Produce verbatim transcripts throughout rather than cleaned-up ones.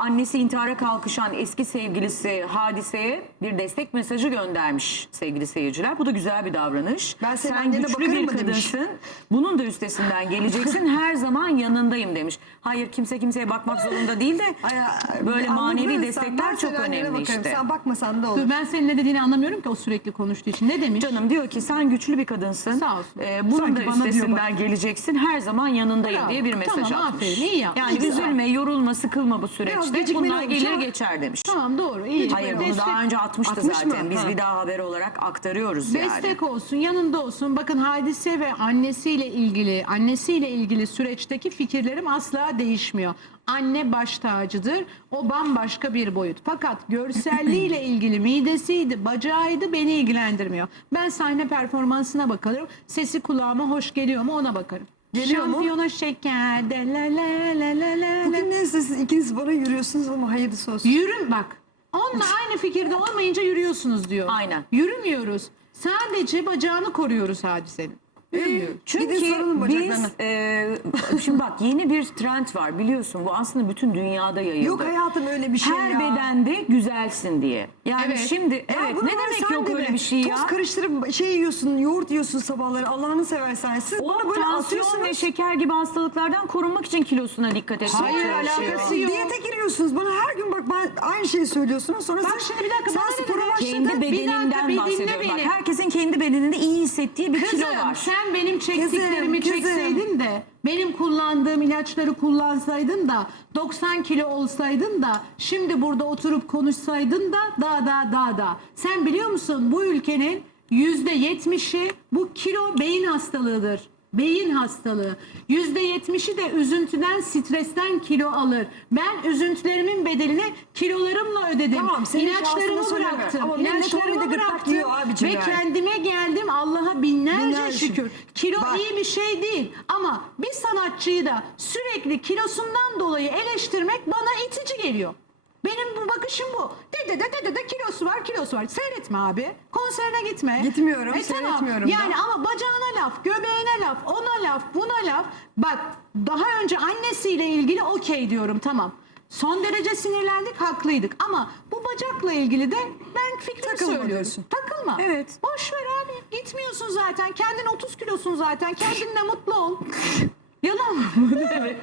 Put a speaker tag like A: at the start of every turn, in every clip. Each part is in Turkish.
A: annesi intihara kalkışan eski sevgilisi Hadise'ye bir destek mesajı göndermiş sevgili seyirciler. Bu da güzel bir davranış.
B: Ben senin
A: Sen
B: annene
A: güçlü
B: bakarım
A: bir
B: mı demiş.
A: kadınsın. Bunun da üstesinden geleceksin. Her zaman yanındayım demiş. Hayır, kimse kimseye bakmak zorunda değil de
B: Ay, ay,
A: böyle manevi
B: anladın
A: destekler
B: sen. Ben
A: çok
B: senin annene
A: önemli
B: bakarım.
A: işte.
B: Sen bakmasan da olur.
C: Dur, ben senin ne dediğini anlamıyorum ki o sürekli konuştuğu için. Ne demiş?
A: Canım diyor ki sen güçlü bir kadınsın.
C: Sağ olsun.
A: Ee, bunun
C: Sanki
A: da
C: bana diyor
A: üstesinden geleceksin. Her zaman yanındayım
C: Bravo.
A: diye bir mesaj
C: Tamam,
A: atmış.
C: aferin, iyi yapmış.
A: Yani
C: Güzel.
A: üzülme, yorulma, sıkılma bu
B: Biraz
A: süreçte.
B: gecikmeli
A: Bunlar
B: olmuş
A: gelir
B: ama-
A: geçer demiş.
C: Tamam, doğru. İyi.
A: Hayır, bunu
C: Destek-
A: daha önce atmıştı
B: Atmış
A: zaten.
B: mı?
A: Biz
B: Ha.
A: bir daha haber olarak aktarıyoruz yani.
C: Destek olsun, yanında olsun. Bakın Hadise ve annesiyle ilgili, annesiyle ilgili süreçteki fikirlerim asla değişmiyor. Anne baş tacıdır. O bambaşka bir boyut. Fakat görselliğiyle ilgili midesiydi, bacağıydı beni ilgilendirmiyor. Ben sahne performansına bakarım. Sesi kulağıma hoş geliyor mu ona bakarım.
B: Geliyor mu?
C: Şampiyona şeker de la la la la la la.
B: Bugün neyse siz ikiniz bana yürüyorsunuz ama hayırlısı olsun.
C: Yürüm bak. Onunla aynı fikirde olmayınca yürüyorsunuz diyor.
A: Aynen.
C: Yürümüyoruz. Sadece bacağını koruyoruz Hadise'nin. Yürümüyoruz.
A: Çünkü
B: Gidin sarılın bacaklarına.
A: biz e, şimdi bak yeni bir trend var biliyorsun, bu aslında bütün dünyada yayıldı.
B: Yok hayatım öyle bir şey
A: Her
B: ya.
A: bedende güzelsin diye. Yani
C: Evet.
A: şimdi
B: Ya
A: evet
B: bunu
A: ne
B: var,
A: demek
B: sen
A: yok
B: de
A: öyle
B: be.
A: bir şey ya?
B: Toz karıştırıp şey yiyorsun, yoğurt yiyorsun sabahları. Allah'ını seversen. Siz
A: O
B: bana böyle
A: tansiyon
B: atıyorsunuz.
A: ve şeker gibi hastalıklardan korunmak için kilosuna dikkat etmeye
C: Hayır,
A: çalışıyor.
C: alakası yok.
B: Diyete giriyorsunuz. Bana her gün bak ben aynı şeyi söylüyorsunuz. Sonra
C: Bak
B: siz-
C: şimdi bir dakika,
B: sen
C: bana ne
B: spora
C: dedi?
B: başladın.
A: Kendi
C: Bir dakika,
A: bedeninden
C: bir dinle
A: bahsediyorum. Bak,
C: beni.
A: herkesin kendi bedeninde iyi hissettiği bir
C: Kızım
A: kilo var.
C: sen benim çektiklerimi
B: Kızım, kızım.
C: çekseydin de benim kullandığım ilaçları kullansaydın da doksan kilo olsaydın da şimdi burada oturup konuşsaydın da daha daha daha da. Sen biliyor musun bu ülkenin yüzde yetmişi bu kilo beyin hastalığıdır. Beyin hastalığı. Yüzde yetmişi de üzüntüden, stresten kilo alır. Ben üzüntülerimin bedelini kilolarımla ödedim.
B: Tamam, senin
C: İlaçlarımı
B: şahsına söyleme.
C: bıraktım.
B: Ama millet
C: İlaçlarımı
B: onu bir gırtlak
C: bıraktım.
B: yiyor abicim
C: Ve
B: yani.
C: kendime geldim. Allah'a binlerce,
B: Binlerce
C: şükür. Kilo
B: Bak.
C: iyi bir şey değil. Ama bir sanatçıyı da sürekli kilosundan dolayı eleştirmek bana itici geliyor. Benim bu bakışım bu. Dede de dede de kilosu var, kilosu var. Seyretme abi. Konserine gitme.
B: Gitmiyorum,
C: tamam.
B: seyretmiyorum da.
C: Yani ama bacağına laf, göbeğine laf, ona laf, buna laf. Bak daha önce annesiyle ilgili okey diyorum, tamam. Son derece sinirlendik, haklıydık. Ama bu bacakla ilgili de ben fikrimi
B: Takılma
C: söylüyorum.
B: diyorsun.
C: Takılma.
A: Evet.
C: Boş ver abi. Gitmiyorsun zaten. Kendin otuz kilosun zaten. Kendinle mutlu ol. Yalan mı? Evet.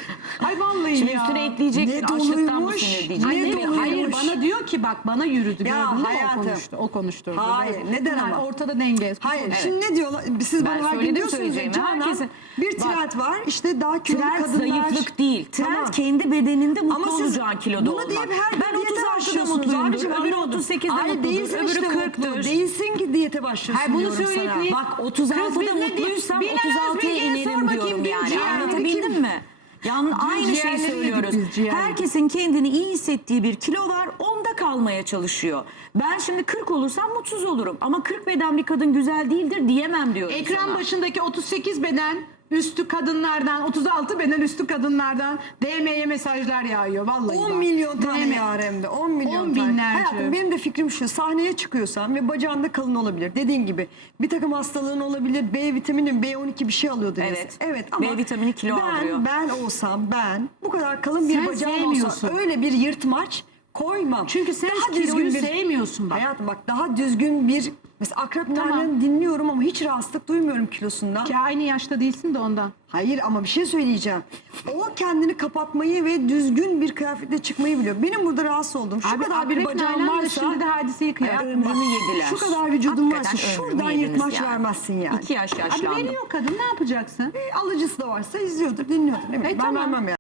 C: Ay vallahi
A: Şimdi
C: ya.
A: üstüne ekleyeceksin,
B: Ne
A: açlıktan mı
B: doluymuş,
A: sinir
B: ne
A: diyeceksin.
C: Ay ne-
B: doluymuş.
C: hayır bana diyor ki bak bana yürüdü.
B: Ya
C: Gördün mü?
B: hayatım.
C: O konuştu. O konuşturdu.
B: Hayır,
C: Evet.
B: neden
C: Yani
B: ama?
C: ortada denge.
B: Hayır
C: Evet.
B: şimdi ne diyorlar? Siz
A: Ben
B: bana her gün
A: söyledim
B: diyorsunuz ya
A: söyleyeceğimi.
B: Canan
A: Herkesin-
B: bir
A: Bak,
B: trend var. İşte daha kilolu
A: Trend
B: kadınlar.
A: zayıflık değil. Trend
B: Tamam.
A: kendi bedeninde mutlu
B: Ama siz
A: olacağın kiloda
B: bunu
A: olmak.
B: deyip her gün
A: Ben
B: diyete
A: otuz altıda
B: başlıyorsunuz
A: mutluyumdur.
B: abicim,
A: Öbürü
B: anlamadım.
A: otuz sekizde
B: Hayır,
A: mutludur.
B: değilsin
A: Öbürü
B: işte
A: kırktır.
B: mutlu. Değilsin ki diyete başlıyorsun
C: Hayır, bunu
B: diyorum
C: söyleyip
B: sana.
C: niye-
A: Bak otuz
C: Kız
A: altıda
C: biz ne
A: mutluysam
C: diyor?
A: otuz altıya
C: Bilemez bilgiye sor
A: inerim
C: bakayım,
A: diyorum
C: dün
A: yani.
C: ciğerleri
A: Anlatabildim
C: kim-
A: mi? Yani aynı şeyi
C: ciğerleri yedik
A: söylüyoruz.
C: biz, ciğerleri.
A: Herkesin kendini iyi hissettiği bir kilo var. Onda kalmaya çalışıyor. Ben şimdi kırk olursam mutsuz olurum. Ama kırk beden bir kadın güzel değildir diyemem diyorum
C: Ekran
A: sana.
C: başındaki otuz sekiz beden üstü kadınlardan, otuz altı beden üstü kadınlardan D M'ye mesajlar yağıyor vallahi.
B: on
C: bak.
B: milyon tane
C: D M.
B: yar hem de on milyon
C: On
B: tane.
C: binlerce.
B: Hayatım benim de fikrim şu, sahneye çıkıyorsan ve bacağında kalın olabilir. Dediğin gibi bir takım hastalığın olabilir. B vitamini, B on iki bir şey alıyordun.
A: Evet.
B: Evet ama
A: B vitamini kilo
B: ben,
A: alıyor.
B: Ben olsam ben bu kadar kalın bir
C: Sen
B: bacağım
C: sevmiyorsun.
B: olsa öyle bir yırtmaç koymam.
C: Çünkü sen kiloyu sevmiyorsun bak.
B: Hayatım bak daha düzgün bir mesela Akrep
C: Tamam.
B: Nalan'ı dinliyorum ama hiç rahatsızlık duymuyorum kilosundan.
C: Ki aynı yaşta değilsin de ondan.
B: Hayır ama bir şey söyleyeceğim. O kendini kapatmayı ve düzgün bir kıyafetle çıkmayı biliyor. Benim burada rahatsız olduğum şu
C: Abi
B: kadar bir
C: Akrep
B: bacağım
C: Nalan da
B: varsa
C: şimdi de Hadise'yi kıyar.
A: Ömrümü yediler.
B: şu kadar vücudum varsa
A: Hakikaten
B: şuradan
A: ömrümü yediniz
B: yırtmaç
A: yani.
B: vermezsin yani.
A: İki yaş
C: Abi
A: yaşlandım.
C: veriyor kadın, ne yapacaksın?
B: E, alıcısı da varsa izliyordur, dinliyordur. Ne bileyim,
C: E,
B: ben
C: tamam.
B: vermem yani.